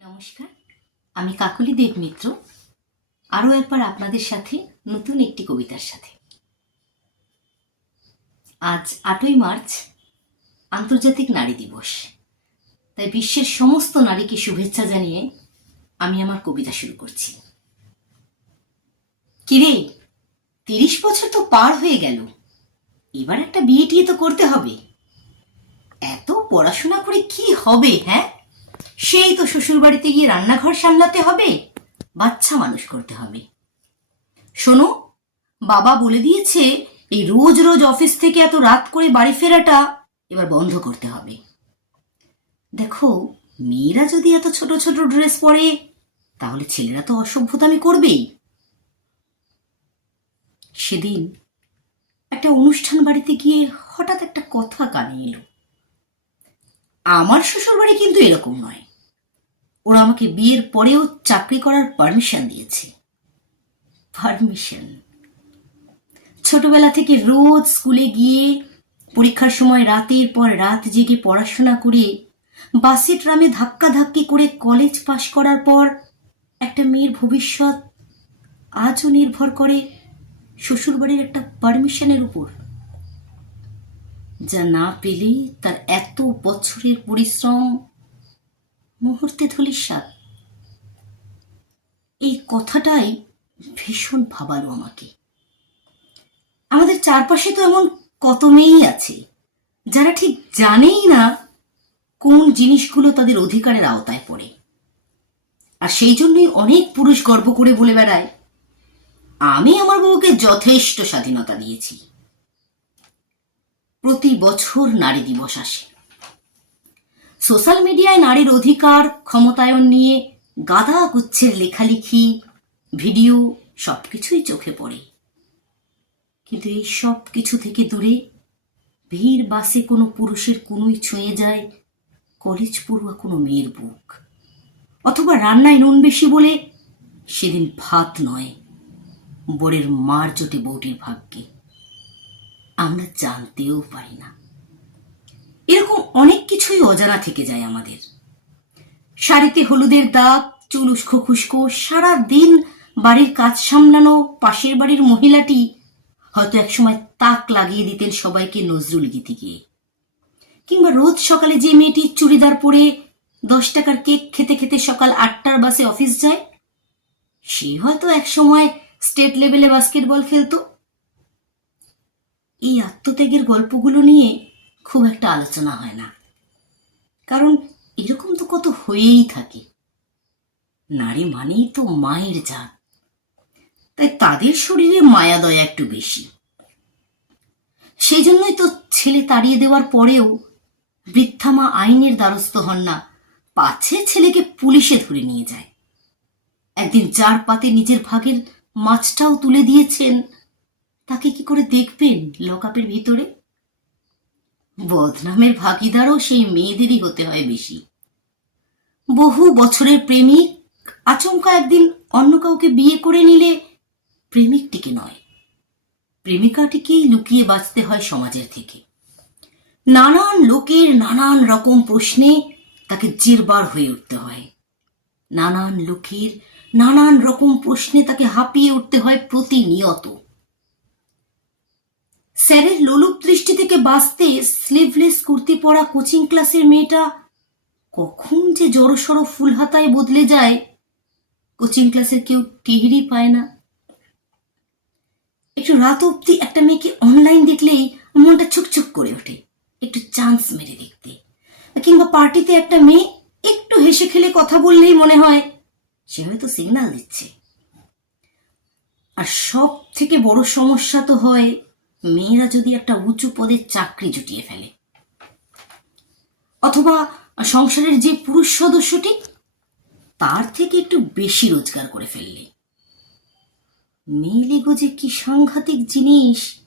নমস্কার, আমি কাকলি দেব মিত্র। আরও একবার আপনাদের সাথে নতুন একটি কবিতার সাথে। আজ আটই মার্চ, আন্তর্জাতিক নারী দিবস। তাই বিশ্বের সমস্ত নারীকে শুভেচ্ছা জানিয়ে আমি আমার কবিতা শুরু করছি। কিরে, তিরিশ বছর তো পার হয়ে গেল। এবার একটা বিয়ে টিয়ে তো করতে হবে। এত পড়াশোনা করে কি হবে হ্যাঁ? সেই তো শ্বশুর বাড়িতে গিয়ে রান্নাঘর সামলাতে হবে, বাচ্চা মানুষ করতে হবে। শোনো, বাবা বলে দিয়েছে, এই রোজ রোজ অফিস থেকে এত রাত করে বাড়ি ফেরাটা এবার বন্ধ করতে হবে। দেখো, মেয়েরা যদি এত ছোট ছোট ড্রেস পরে, তাহলে ছেলেরা তো অসভ্যতামি করবেই। সেদিন একটা অনুষ্ঠান বাড়িতে গিয়ে হঠাৎ একটা কথা কানে এলো। আমার শ্বশুর বাড়ি কিন্তু এরকম নয়। ওরা আমাকে বিয়ের পরেও চাকরি করার পারমিশন দিয়েছে। পারমিশন ছোটবেলা থেকে রোজ স্কুলে গিয়ে পরীক্ষার সময় রাতের পর রাত জেগে পড়াশোনা করে বাসে ট্রামে ধাক্কা ধাক্কি করে কলেজ পাশ করার পর একটা মেয়ের ভবিষ্যৎ আজও নির্ভর করে শ্বশুরবাড়ির একটা পারমিশনের উপর। যা না পেলে তার এত বছরের পরিশ্রম মুহূর্তে ধূলিসাৎ এই কথাটাই ভীষণ ভাবালো আমাকে। আমাদের চারপাশে তো এমন কত মেয়েই আছে, যারা ঠিক জানেই না কোন জিনিসগুলো তাদের অধিকারের আওতায় পড়ে। আর সেই জন্যই অনেক পুরুষ গর্ব করে বলে বেড়ায়, আমি আমার বউকে যথেষ্ট স্বাধীনতা দিয়েছি। প্রতি বছর নারী দিবস আসে। সোশ্যাল মিডিয়ায় নারীর অধিকার, ক্ষমতায়ন নিয়ে গাদা গুচ্ছের লেখালেখি, ভিডিও সব কিছুই চোখে পড়ে। কিন্তু এই সব কিছু থেকে দূরে ভিড় বাসে কোনো পুরুষের কোনোই ছুঁয়ে যায় কলেজ পড়ুয়া কোনো মেয়ের বুক। অথবা রান্নায় নুন বেশি বলে সেদিন ভাত নয়, বরের মার জোটে বউটির ভাগ্যে। আমরা জানতেও পারি না। এরকম অনেক কিছুই অজানা থেকে যায় আমাদের। শাড়িতে হলুদের দাগ চুল উস্কো খুস্কো সারা দিন বাড়ির কাজ সামলানো, পাশের বাড়ির মহিলাটি হয়তো একসময় তাক লাগিয়ে দিতেন সবাইকে নজরুল গীতি গিয়ে কিংবা রোজ সকালে যে মেয়েটি চুড়িদার পরে দশ টাকার কেক খেতে খেতে সকাল আটটার বাসে অফিস যায়, সে হয়তো একসময় স্টেট লেভেলে বাস্কেটবল খেলতো। এই আত্মত্যাগের গল্পগুলো নিয়ে খুব একটা আলোচনা হয় না। কারণ এরকম তো কত হয়েই থাকে। নারী মানেই তো মায়ের জাত। তাই তাদের শরীরে মায়া দয়া একটু বেশি। সেই জন্যই তো ছেলে তাড়িয়ে দেওয়ার পরেও বৃদ্ধা মা আইনের দ্বারস্থ হন না, পাছে ছেলেকে পুলিশে ধরে নিয়ে যায়। একদিন যার পাতে নিজের ভাগের মাছটাও তুলে দিয়েছেন, তাকে কি করে দেখবেন লকআপের ভিতরে? বদনামের ভাগিদারও সেই মেয়েদেরই হতে হয় বেশি। বহু বছরের প্রেমিক আচমকা একদিন অন্য কাউকে বিয়ে করে নিলে প্রেমিকটিকে নয়, প্রেমিকাটিকেই লুকিয়ে বাঁচতে হয় সমাজের থেকে। নানান লোকের নানান রকম প্রশ্নে তাকে জেরবার হয়ে উঠতে হয়। নানান লোকের নানান রকম প্রশ্নে তাকে হাঁপিয়ে উঠতে হয় প্রতিনিয়ত। স্যারের লোলুপ দৃষ্টি থেকে বাঁচতে স্লিভলেস কুর্তি পরা কোচিং ক্লাসের মেয়েটা কখন যে জড়সড় ফুল হাতায় বদলে যায়, কোচিং ক্লাসের কেউ টেরই পায় না। একটু রাত অব্দি একটা মেয়েকে অনলাইন দেখলেই মনটা ছুকছুক করে ওঠে, একটু চান্স মেরে দেখতে। কিংবা পার্টিতে একটা মেয়ে একটু হেসে খেলে কথা বললেই মনে হয় সে হয়তো সিগন্যাল দিচ্ছে। আর সব থেকে বড় সমস্যা তো হয় মেয়েরা যদি একটা উঁচু পদের চাকরি জুটিয়ে ফেলে। অথবা সংসারের যে পুরুষ সদস্যটি, তার থেকে একটু বেশি রোজগার করে ফেললে। মেয়েলিগো যে কি সাংঘাতিক জিনিস,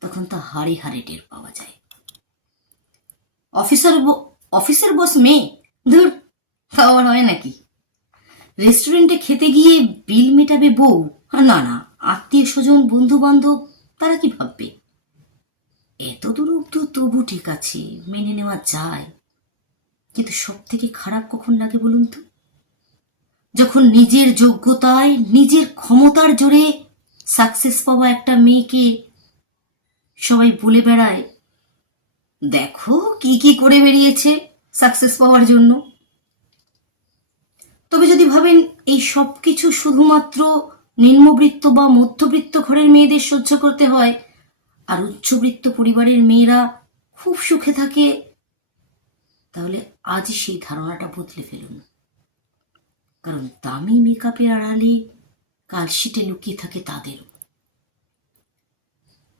তখন তা হাড়ে হাড়ে টের পাওয়া যায়। অফিসার অফিসের বস মেয়ে? ধুর খাওয়ার হয় নাকি? রেস্টুরেন্টে খেতে গিয়ে বিল মেটাবে বউ? না না, আত্মীয় স্বজন বন্ধু বান্ধব তারা কি ভাববে? এত দূর অব্দি তবু ঠিক আছে, মেনে নেওয়া যায়। কিন্তু সব থেকে খারাপ কখন লাগে বলুন তো? যখন নিজের যোগ্যতায়, নিজের ক্ষমতার জোরে সাকসেস পাওয়া একটা মেয়েকে সবাই বলে বেড়ায়, দেখো কি কি করে বেরিয়েছে সাকসেস পাওয়ার জন্য। তবে যদি ভাবেন, এই সব কিছু শুধুমাত্র নিম্নবৃত্ত বা মধ্যবিত্ত ঘরের মেয়েদের সহ্য করতে হয়। আর উচ্চবৃত্ত পরিবারের মেয়েরা খুব সুখে থাকে। তাহলে আজই সেই ধারণাটা বদলে ফেলুন। কারণ দামি মেকআপের আড়ালে কালশিটে লুকিয়ে থাকে তাদেরও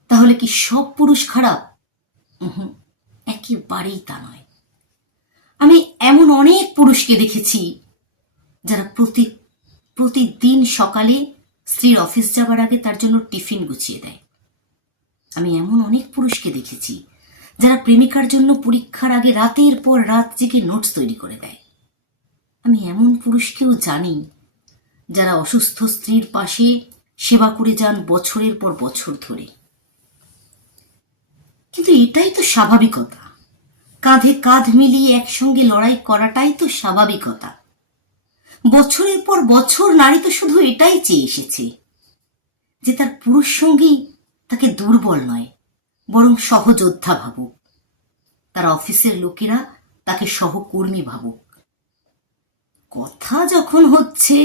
তাহলে কি সব পুরুষ খারাপ? একেবারেই তা নয়। আমি এমন অনেক পুরুষকে দেখেছি যারা প্রতি, প্রতিদিন সকালে স্ত্রীর অফিস যাবার আগে তার জন্য টিফিন গুছিয়ে দেয়। আমি এমন অনেক পুরুষকে দেখেছি, যারা প্রেমিকার জন্য পরীক্ষার আগে রাতের পর রাত জেগে নোটস তৈরি করে দেয়। আমি এমন পুরুষকেও জানি, যারা অসুস্থ স্ত্রীর পাশে সেবা করে যান বছরের পর বছর ধরে। কিন্তু এটাই তো স্বাভাবিকতা। কাঁধে কাঁধ মিলিয়ে একসঙ্গে লড়াই করাটাই তো স্বাভাবিকতা। বছরের পর বছর নারী তো শুধু এটাই চেয়ে এসেছে, যে তার পুরুষ সঙ্গী তাকে দুর্বল নয়, বরং সহযোদ্ধা ভাবুক। তার অফিসের লোকেরা তাকে সহকর্মী ভাবুক। কথা যখন হচ্ছে,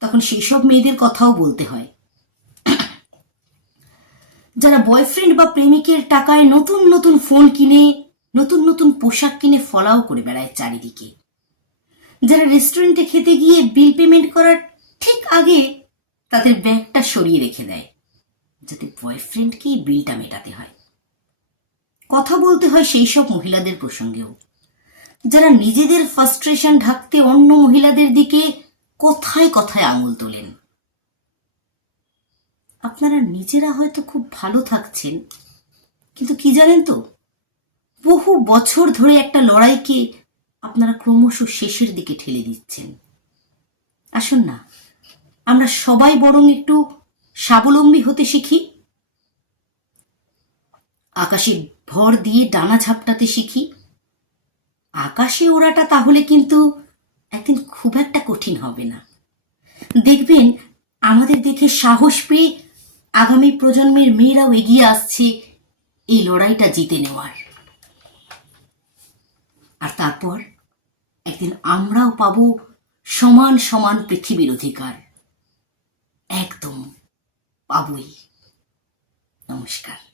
তখন সেই সব মেয়েদের কথাও বলতে হয়। যারা বয়ফ্রেন্ড বা প্রেমিকের টাকায় নতুন নতুন ফোন কিনে, নতুন নতুন পোশাক কিনে ফলাও করে বেড়ায় চারিদিকে। যারা রেস্টুরেন্টে খেতে গিয়ে বিল পেমেন্ট করার ঠিক আগে তাদের ব্যাগটা সরিয়ে রেখে দেয়, যাতে বয়ফ্রেন্ডকেই বিলটা মেটাতে হয়। কথা বলতে হয় সেই সব মহিলাদের প্রসঙ্গেও। যারা নিজেদের ফার্স্ট্রেশন ঢাকতে অন্য মহিলাদের দিকে কথায় কথায় আঙুল তোলেন। আপনারা নিজেরা হয়তো খুব ভালো থাকছেন, কিন্তু কি জানেন তো? বহু বছর ধরে একটা লড়াইকে আপনারা ক্রমশ শেষের দিকে ঠেলে দিচ্ছেন। আসুন না, আমরা সবাই বরং একটু স্বাবলম্বী হতে শিখি। আকাশে ভর দিয়ে ডানা ঝাপটাতে শিখি। আকাশে ওড়াটা তাহলে কিন্তু একদিন খুব একটা কঠিন হবে না। দেখবেন, আমাদের দেখে সাহস পেয়ে আগামী প্রজন্মের মেয়েরাও এগিয়ে আসছে এই লড়াইটা জিতে নেওয়ার। আর তারপর একদিন আমরাও পাব সমান সমান পৃথিবীর অধিকার। একদম পাবই। নমস্কার।